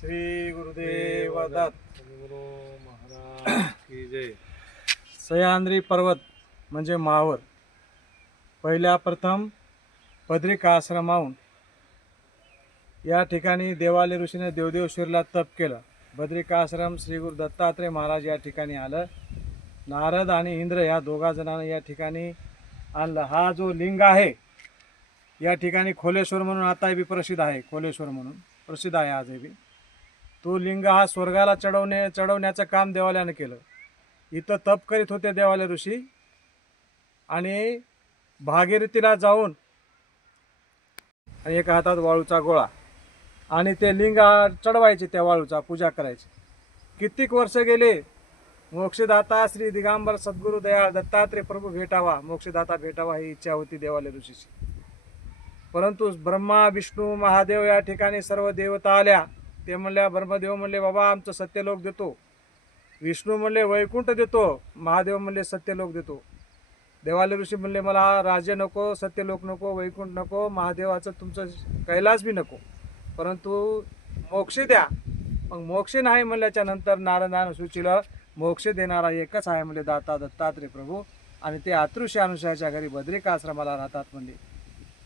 श्री गुरुदेव दत्त. गुरु महाराज की जय. सह्याद्री पर्वत म्हणजे मावर. पहिल्या प्रथम बद्रिका आश्रमाहून या ठिकाणी देवाले ऋषीने देवदेवश्वरीला तप केलं. बद्रिका आश्रम श्री गुरु दत्तात्रय महाराज या ठिकाणी आलं. नारद आणि इंद्र या दोघा जणांना या ठिकाणी आणलं. हा जो लिंग आहे या ठिकाणी खोलेश्वर म्हणून आता बी प्रसिद्ध आहे. खोलेश्वर म्हणून प्रसिद्ध आहे आजही बी. तो लिंग हा स्वर्गाला चढवण्याचं काम देवाल्यानं केलं. इथं तप करीत होते देवाले ऋषी आणि भागीरथीला जाऊन आणि एका हातात वाळूचा गोळा आणि ते लिंग चढवायचे, त्या वाळूचा पूजा करायची. कित्येक वर्ष गेले. मोक्षदाता श्री दिगंबर सद्गुरु दयाळ दत्तात्रय प्रभू भेटावा, मोक्षदाता भेटावा ही इच्छा होती देवाले ऋषीची. परंतु ब्रह्मा विष्णू महादेव या ठिकाणी सर्व देवता आल्या. ते म्हणल्या, ब्रह्मदेव म्हणले बाबा आमचं सत्यलोक देतो, विष्णू म्हणले वैकुंठ देतो, महादेव म्हणले सत्यलोक देतो. देवाले ऋषी म्हणले मला राज्य नको, सत्यलोक नको, वैकुंठ नको, महादेवाचं तुमचं कैलास बी नको, परंतु मोक्ष द्या. मग मोक्ष नाही म्हणल्याच्या नंतर नारदानं सुचविलं मोक्ष देणारा एकच आहे म्हणले दाता दत्तात्रय प्रभू, आणि ते अतृष्य अनुषयाच्या घरी बद्रिका आश्रमाला राहतात म्हणले.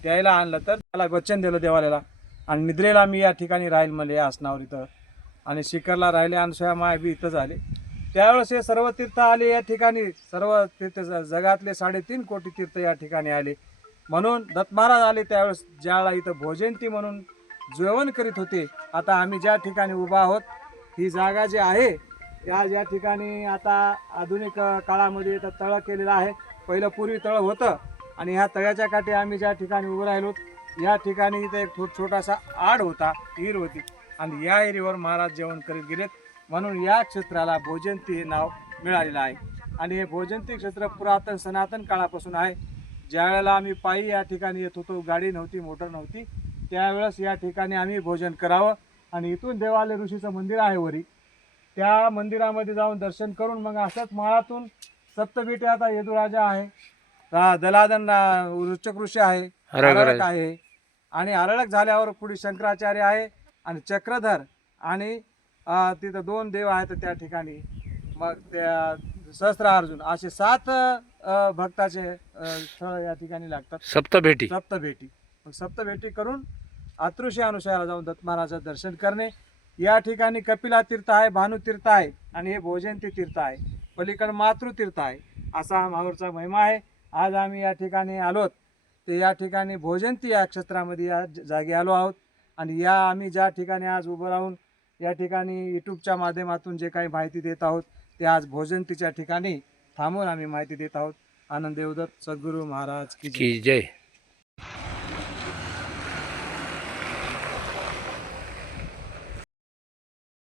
त्याला आणलं तर त्याला वचन दिलं देवाला, आणि निद्रेला मी या ठिकाणी राहील म्हणले आसनावर इथं, आणि शिखरला राहिले. अनुसया माय बी इथं झाले. त्यावेळेस हे सर्व तीर्थ आले या ठिकाणी. सर्व तीर्थ जगातले 3.5 कोटी तीर्थ या ठिकाणी आले. म्हणून दत्त महाराज आले त्यावेळेस ज्याला इथं भोजंती म्हणून जेवण करीत होते. आता आम्ही ज्या ठिकाणी उभा आहोत ही जागा जी आहे या ठिकाणी आता आधुनिक काळामध्ये इथं तळं केलेलं आहे. पहिलं पूर्वी तळं होतं आणि ह्या तळ्याच्या काठी आम्ही ज्या ठिकाणी उभं राहिलो या ठिकाणी इथं एक छोटासा आड होता, विहीर होती, आणि या विहिरीवर महाराज जेवण करीत गेलेत. म्हणून या क्षेत्राला भोजंती हे नाव मिळालेलं आहे. आणि हे भोजंती क्षेत्र पुरातन सनातन काळापासून आहे. ज्या वेळेला आम्ही पायी या ठिकाणी येत होतो, गाडी नव्हती, मोटर नव्हती, त्यावेळेस या ठिकाणी आम्ही भोजन करावं. आणि इथून देवालय ऋषीचं मंदिर आहे वरी, त्या मंदिरामध्ये जाऊन दर्शन करून मग असंच माळातून सप्तभेटी, आता यदुराजा आहे, दलादन रुचक ऋषी आहे, अरळक आहे, आणि अरळक झाल्यावर पुढे शंकराचार्य आहे आणि चक्रधर, आणि तिथं 2 देव आहेत त्या ठिकाणी. मग त्या सहस्त्रार्जुन असे 7 भक्ताचे स्थळ या ठिकाणी लागतात. सप्तभेटी. मग सप्तभेटी करून अतृष्य अनुषयाला जाऊन दत्त महाराजाचं दर्शन करणे. या ठिकाणी कपिला तीर्थ आहे, भानुतीर्थ आहे, आणि हे भोजंती तीर्थ आहे, पलीकडे मातृतीर्थ आहे. असा हा माहूरचा महिमा आहे. आज आम्ही या ठिकाणी आलोत ते या ठिकाणी भोजंती या क्षेत्रामध्ये या जागी आलो आहोत. आणि या आम्ही ज्या ठिकाणी आज उभं राहून या ठिकाणी यूट्यूबच्या माध्यमातून जे काही माहिती देत आहोत ते आज भोजंतीच्या ठिकाणी थांबून आम्ही माहिती देत आहोत. आनंद देवदत्त सद्गुरू महाराज की जय.